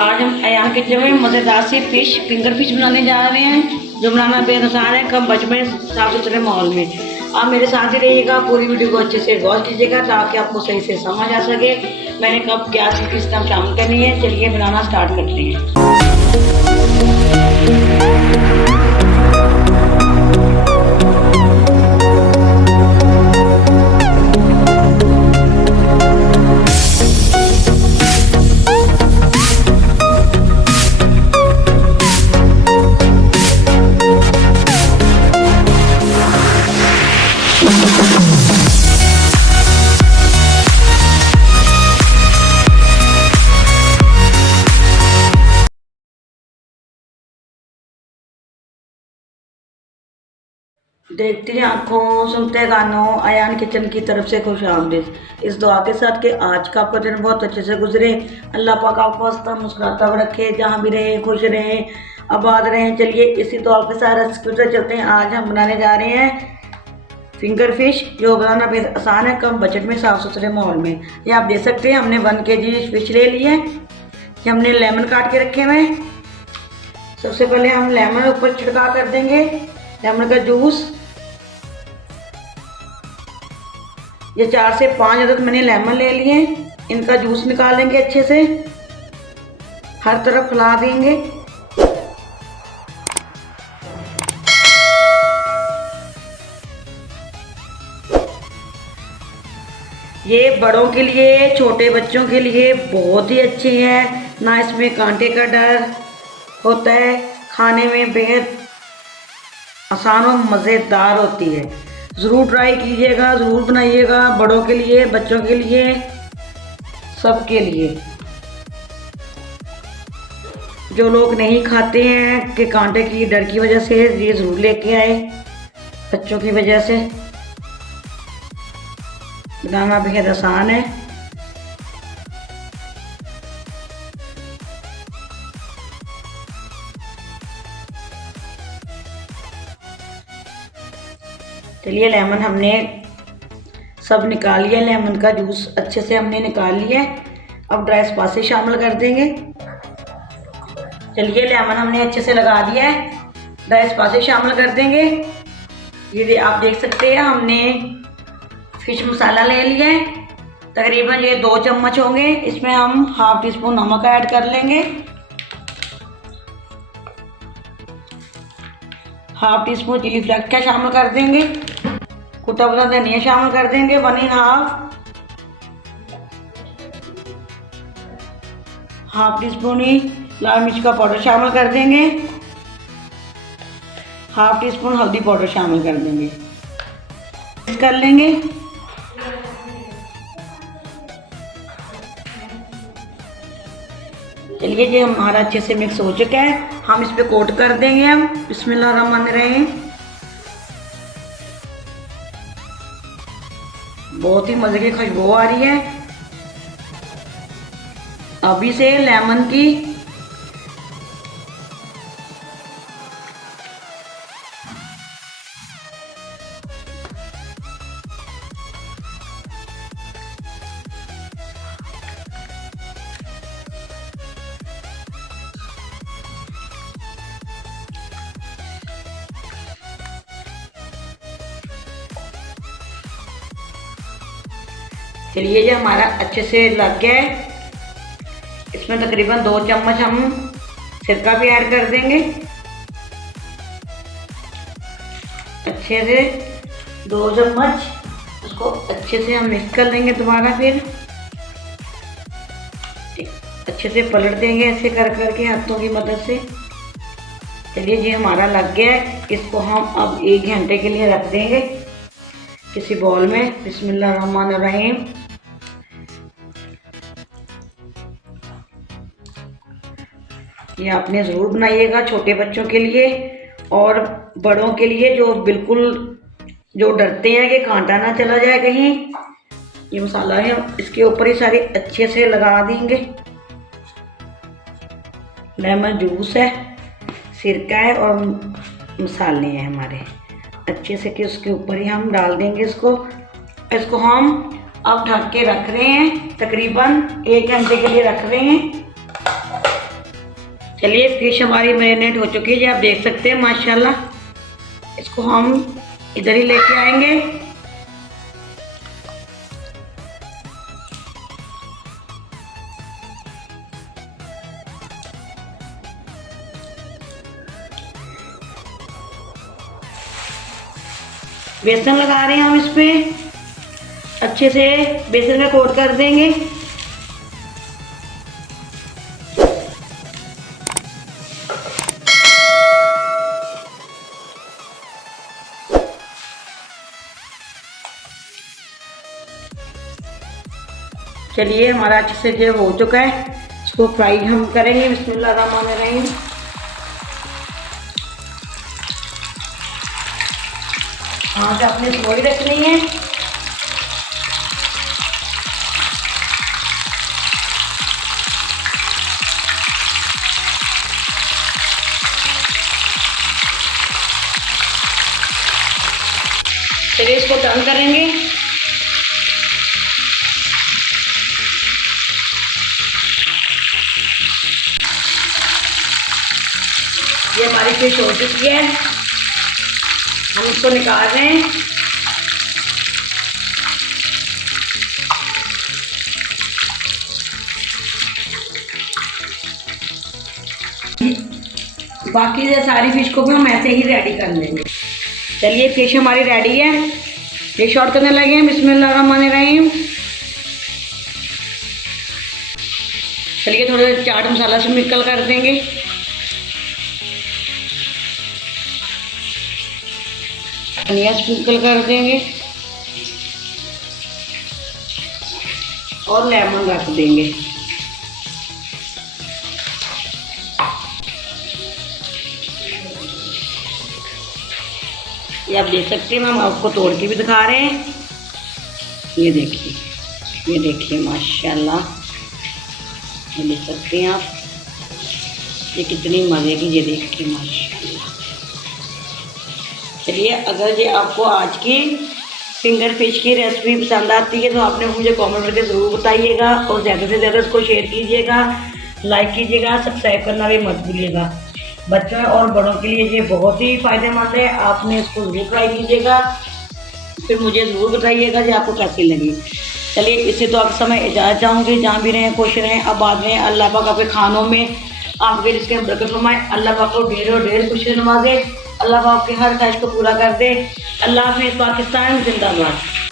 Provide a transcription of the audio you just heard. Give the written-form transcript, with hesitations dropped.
आज हम अयान किचन में मज़ेदार सी फिंगर फिश बनाने जा रहे हैं, जो बनाना बेहद आसान है, कम बजट में, साफ सुथरे माहौल में। आप मेरे साथ ही रहिएगा, पूरी वीडियो को अच्छे से गौर कीजिएगा ताकि आपको सही से समझ आ सके मैंने कब क्या चीज़ किस टाइम शामिल करनी है। चलिए बनाना स्टार्ट करते हैं। देखते हैं आँखों, सुनते कानों, अयान किचन की तरफ से खुश आमदीद। इस दुआ के साथ कि आज का आपका दिन बहुत अच्छे से गुजरे, अल्लाह पाक आपको हंसता मुस्कुराता हुआ रखे, जहाँ भी रहे खुश रहें, आबाद रहें। चलिए इसी दुआ के साथ रेसिपी पर चलते हैं। आज हम बनाने जा रहे हैं फिंगर फिश, जो बनाना बेहद आसान है, कम बजट में, साफ़ सुथरे माहौल में। ये आप देख सकते हैं, हमने 1 kg फिश ले ली है। ये हमने लेमन काट के रखे हुए हैं। सबसे पहले हम लेमन ऊपर छिड़काव कर देंगे, लेमन का जूस। ये 4 से 5 अदद मैंने लेमन ले लिए, इनका जूस निकाल लेंगे अच्छे से, हर तरफ फैला देंगे। ये बड़ों के लिए, छोटे बच्चों के लिए बहुत ही अच्छे हैं, ना इसमें कांटे का डर होता है, खाने में बेहद आसान और मज़ेदार होती है। ज़रूर ट्राई कीजिएगा, ज़रूर बनाइएगा, बड़ों के लिए, बच्चों के लिए, सबके लिए। जो लोग नहीं खाते हैं कि कांटे की डर की वजह से, ये ज़रूर लेके आए, बच्चों की वजह से। बनाना बेहद आसान है। चलिए लेमन हमने सब निकाल लिया, लेमन का जूस अच्छे से हमने निकाल लिया है। अब ड्राई स्पाइसेस शामिल कर देंगे। चलिए लेमन हमने अच्छे से लगा दिया है, ड्राई स्पाइसेस शामिल कर देंगे। ये आप देख सकते हैं, हमने फिश मसाला ले लिया है, तकरीबन ये 2 चम्मच होंगे। इसमें हम ½ टीस्पून नमक ऐड कर लेंगे, ½ टीस्पून चिली फ्लेक्स का शामिल कर देंगे, कुटा हुआ धनिया शामिल कर देंगे 1½ ½ टीस्पून ही लाल मिर्च का पाउडर शामिल कर देंगे, ½ टीस्पून हल्दी पाउडर शामिल कर देंगे, मिक्स कर लेंगे। चलिए ये हमारा अच्छे से मिक्स हो चुका है, हम इस पे कोट कर देंगे। हम बिस्मिल्लाहिर्रहमानिर्रहीम। बहुत ही मज़े की खुशबू आ रही है अभी से लेमन की। चलिए ये हमारा अच्छे से लग गया है। इसमें तकरीबन 2 चम्मच हम सिरका भी ऐड कर देंगे, अच्छे से 2 चम्मच। उसको अच्छे से हम मिक्स कर लेंगे दोबारा, फिर अच्छे से पलट देंगे ऐसे कर करके हाथों की मदद से। चलिए ये हमारा लग गया है, इसको हम अब 1 घंटे के लिए रख देंगे किसी बॉल में। बिस्मिल्लाहिर्रहमानिर्रहीम। ये आपने ज़रूर बनाइएगा, छोटे बच्चों के लिए और बड़ों के लिए, जो डरते हैं कि कांटा ना चला जाए कहीं। ये मसाला है, इसके ऊपर ही सारे अच्छे से लगा देंगे। लेमन जूस है, सिरका है और मसाले हैं हमारे, अच्छे से कि उसके ऊपर ही हम डाल देंगे इसको हम अब ढक के रख रहे हैं, तकरीबन 1 घंटे के लिए रख रहे हैं। चलिए फिश हमारी मैरिनेट हो चुकी है, जी आप देख सकते हैं माशाल्लाह। इसको हम इधर ही लेके आएंगे। बेसन लगा रहे हैं हम इस पे, अच्छे से बेसन में कोट कर देंगे। चलिए हमारा अच्छे से जो हो चुका है, इसको फ्राई हम करेंगे। बिस्मिल्लाह रहमान रहीम। आँच आपने थोड़ी रखनी है। चलिए इसको टर्न करेंगे। ये हमारी फिश हो चुकी है, हम इसको निकाल रहे हैं। बाकी ये सारी फिश को भी हम ऐसे ही रेडी कर लेंगे। चलिए फिश हमारी रेडी है, फिश शॉर्ट करने लगे हैं। बिस्मिल्लाह रहमान रहीम। चलिए थोड़ा चाट मसाला से मिक्स कर देंगे। धनिया स्प्रिंकल कर देंगे और लेमन रख देंगे। ये आप देख सकते हैं, हम आपको तोड़ के भी दिखा रहे हैं। ये देखिए, ये देखिए माशाल्लाह, ये देख सकते हैं आप, ये कितनी मज़े की, ये देखिए माशाल्लाह। चलिए अगर ये आपको आज की फिंगर फिश की रेसिपी पसंद आती है तो आपने मुझे कमेंट करके ज़रूर बताइएगा और ज़्यादा से ज़्यादा इसको शेयर कीजिएगा, लाइक कीजिएगा, सब्सक्राइब करना भी मत भूलिएगा। बच्चों और बड़ों के लिए ये बहुत ही फ़ायदेमंद है, आपने इसको ज़रूर ट्राई कीजिएगा, फिर मुझे ज़रूर बताइएगा कि आपको कैसी लगी। चलिए इससे तो आप समय इजाज़त चाहूँगी, जहाँ भी रहें खुश रहें, अब बाद में अल्लाह पाक आपके खानों में आपके रिज़्क़ में बरकत फरमाए, अल्लाह पाक को ढेर और ढेर खुशी नवाजे, अल्लाह पाक की हर ख्वाहिश को पूरा कर दे। अल्लाह हाफ़िज़। पाकिस्तान जिंदाबाद।